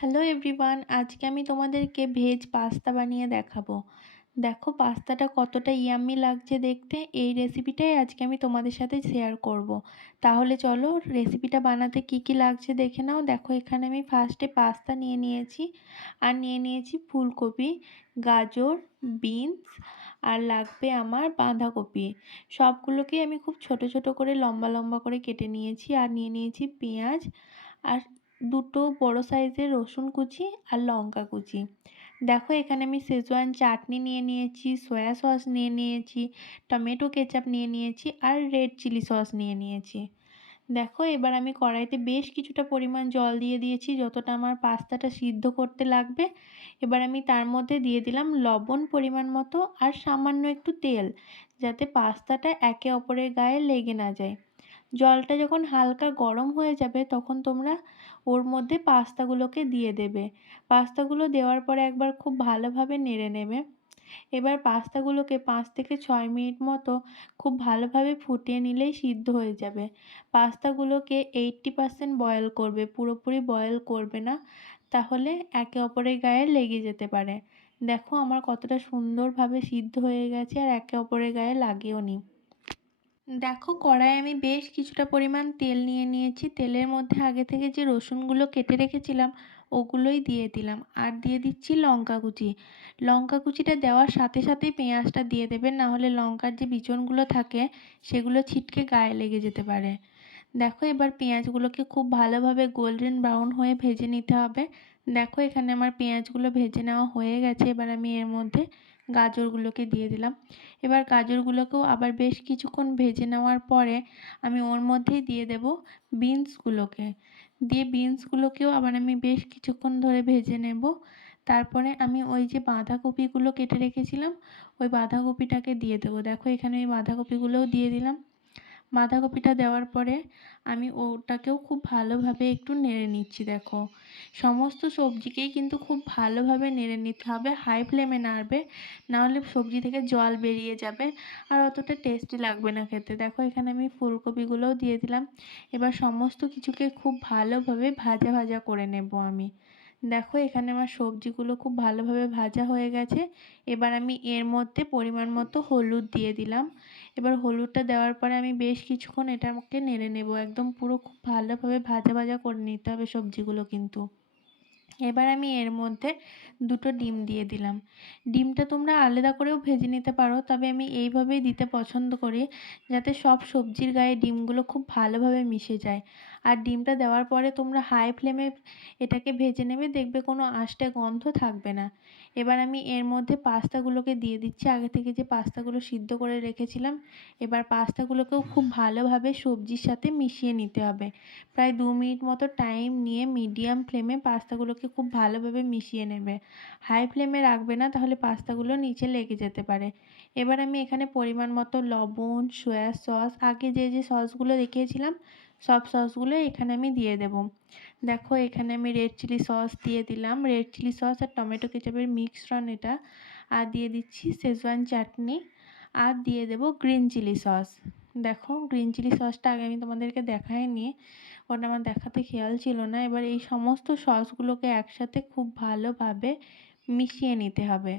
Hello everyone, আজকে আমি তোমাদেরকে ভেজ পাস্তা বানিয়ে দেখাবো। দেখো পাস্তাটা কতটা ইয়াম্মি লাগছে দেখতে। এই রেসিপিটাই আজকে আমি তোমাদের সাথে শেয়ার করব। তাহলে চলো রেসিপিটা বানাতে কি কি লাগছে দেখে নাও। দেখো এখানে আমি ফার্স্টে পাস্তা নিয়ে নিয়েছি, আর নিয়ে নিয়েছি ফুলকপি, গাজর, বিনস, আর লাগবে আমার বাঁধাকপি। সবগুলোকেই আমি খুব ছোট ছোট করে লম্বা লম্বা করে কেটে নিয়েছি, আর নিয়ে নিয়েছি পেঁয়াজ, আর দুটো বড় সাইজের রসুন কুচি, আর লঙ্কা কুচি। দেখো এখানে আমি শেজওয়ান চাটনি নিয়ে নিয়েছি, সয়া সস নিয়ে নিয়েছি, টমেটো কেচাপ নিয়ে নিয়েছি, আর রেড চিলি সস নিয়ে নিয়েছি। দেখো এবার আমি কড়াইতে বেশ কিছুটা পরিমাণ জল দিয়ে দিয়েছি, যতটা আমার পাস্তাটা সিদ্ধ করতে লাগবে। এবার আমি তার মধ্যে দিয়ে দিলাম লবণ পরিমাণ মতো, আর সামান্য একটু তেল, যাতে পাস্তাটা একে অপরের গায়ে লেগে না যায়। জলটা যখন হালকা গরম হয়ে যাবে তখন তোমরা ওর মধ্যে পাস্তাগুলোকে দিয়ে দেবে। পাস্তাগুলো দেওয়ার পরে একবার খুব ভালোভাবে নেড়ে নেবে। এবার পাস্তাগুলোকে 5 থেকে 6 মিনিট মতো খুব ভালোভাবে ফুটিয়ে নিলেই সিদ্ধ হয়ে যাবে। পাস্তাগুলোকে 80% বয়েল করবে, পুরোপুরি বয়েল করবে না, তাহলে একে অপরের গায়ে লেগে যেতে পারে। দেখো আমার কতটা সুন্দরভাবে সিদ্ধ হয়ে গেছে, আর একে অপরের গায়ে লাগেও নি। দেখো কড়াইয়ে আমি বেশ কিছুটা পরিমাণ তেল নিয়ে নিয়েছি। তেলের মধ্যে আগে থেকে যে রসুনগুলো কেটে রেখেছিলাম ওগুলোই দিয়ে দিলাম, আর দিয়ে দিচ্ছি লঙ্কা কুচি। লঙ্কা কুচিটা দেওয়ার সাথে সাথেই পেঁয়াজটা দিয়ে দেবেন, না হলে লঙ্কার যে বিচনগুলো থাকে সেগুলো ছিটকে গায়ে লেগে যেতে পারে। দেখো এবার পেঁয়াজগুলোকে খুব ভালোভাবে গোল্ডেন ব্রাউন হয়ে ভেজে নিতে হবে। দেখো এখানে আমার পেঁয়াজগুলো ভেজে নেওয়া হয়ে গেছে। এবার আমি এর মধ্যে গাজরগুলোকে দিয়ে দিলাম। এবার গাজরগুলোকেও আবার বেশ কিছুক্ষণ ভেজে নেওয়ার পরে আমি ওর মধ্যেই দিয়ে দেব বিনসগুলোকে। দিয়ে বিনসগুলোকেও আবার আমি বেশ কিছুক্ষণ ধরে ভেজে নেব। তারপরে আমি ওই যে বাঁধাকপিগুলো কেটে রেখেছিলাম ওই বাঁধাকপিটাকে দিয়ে দেবো। দেখো এখানে ওই বাঁধাকপিগুলোও দিয়ে দিলাম। বাঁধাকপিটা দেওয়ার পরে আমি ওটাকেও খুব ভালোভাবে একটু নেড়ে নিচ্ছি। দেখো সমস্ত সবজিকেই কিন্তু খুব ভালোভাবে নেড়ে নিতে হবে, হাই ফ্লেমে নাড়বে, নাহলে সবজি থেকে জল বেরিয়ে যাবে, আর অতটা টেস্টি লাগবে না খেতে। দেখো এখানে আমি ফুলকপিগুলোও দিয়ে দিলাম। এবার সমস্ত কিছুকে খুব ভালোভাবে ভাজা ভাজা করে নেব আমি। দেখো এখানে আমার সবজিগুলো খুব ভালোভাবে ভাজা হয়ে গেছে। এবার আমি এর মধ্যে পরিমাণ মতো হলুদ দিয়ে দিলাম। এবার হলুদটা দেওয়ার পরে আমি বেশ কিছুক্ষণ এটাকে নেড়ে নেব, একদম পুরো খুব ভালোভাবে ভাজা ভাজা করে নিতে হবে সবজিগুলো কিন্তু। এবার আমি এর মধ্যে দুটো ডিম দিয়ে দিলাম। ডিমটা তোমরা আলাদা করেও ভেজে নিতে পারো, তবে আমি এইভাবেই দিতে পছন্দ করি, যাতে সব সবজির গায়ে ডিমগুলো খুব ভালোভাবে মিশে যায়। আর ডিমটা দেওয়ার পরে তোমরা হাই ফ্লেমে এটাকে ভেজে নেবে, দেখবে কোনো আষ্টে গন্ধ থাকবে না। এবার আমি এর মধ্যে পাস্তাগুলোকে দিয়ে দিচ্ছি, আগে থেকে যে পাস্তাগুলো সিদ্ধ করে রেখেছিলাম। এবার পাস্তাগুলোকেও খুব ভালোভাবে সবজির সাথে মিশিয়ে নিতে হবে। প্রায় 2 মিনিট মতো টাইম নিয়ে মিডিয়াম ফ্লেমে পাস্তাগুলোকে খুব ভালোভাবে মিশিয়ে নেবে। হাই ফ্লেমে রাখবে না, তাহলে পাস্তাগুলো নিচে লেগে যেতে পারে। এবার আমি এখানে পরিমাণ মতো লবণ, সয়া সস, আগে যে যে সসগুলো দেখিয়েছিলাম সব সসগুলো এখানে আমি দিয়ে দেব। দেখো এখানে আমি রেড চিলি সস দিয়ে দিলাম, রেড চিলি সস আর টমেটো কেচাপের মিশ্রণ এটা। আর দিয়ে দিচ্ছি শেজওয়ান চাটনি, আর দিয়ে দেব গ্রিন চিলি সস। দেখো গ্রিন চিলি সসটা আগে আমি তোমাদেরকে দেখাইনি, ওটা আমার দেখাতে খেয়াল ছিল না। এবার এই সমস্ত সসগুলোকে একসাথে খুব ভালোভাবে মিশিয়ে নিতে হবে।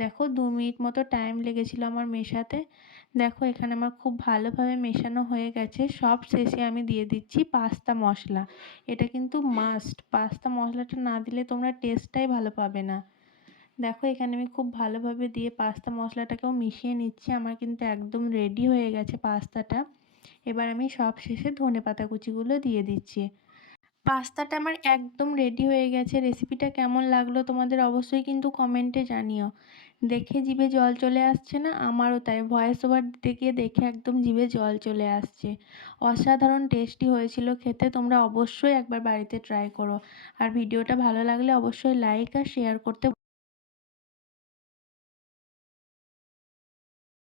দেখো 2 মিনিট মতো টাইম লেগেছিল আমার মেশাতে। দেখো এখানে আমার খুব ভালোভাবে মেশানো হয়ে গেছে। সব শেষে আমি দিয়ে দিচ্ছি পাস্তা মশলা। এটা কিন্তু মাস্ট, পাস্তা মশলাটা না দিলে তোমরা টেস্টটাই ভালো পাবে না। দেখো এখানে আমি খুব ভালোভাবে দিয়ে পাস্তা মশলাটাকেও মিশিয়ে নিচ্ছি। আমার কিন্তু একদম রেডি হয়ে গেছে পাস্তাটা। এবার আমি সব শেষে ধনেপাতা কুচিগুলো দিয়ে দিচ্ছি। পাস্তাটা আমার একদম রেডি হয়ে গেছে। রেসিপিটা কেমন লাগলো তোমাদের অবশ্যই কিন্তু কমেন্টে জানিও। দেখে জিভে জল চলে আসছে না? আমারও তাই, ভয়েস ওভার দিতে গিয়ে দেখে একদম জিভে জল চলে আসছে। অসাধারণ টেস্টি হয়েছিল খেতে। তোমরা অবশ্যই একবার বাড়িতে ট্রাই করো। আর ভিডিওটা ভালো লাগলে অবশ্যই লাইক আর শেয়ার করতে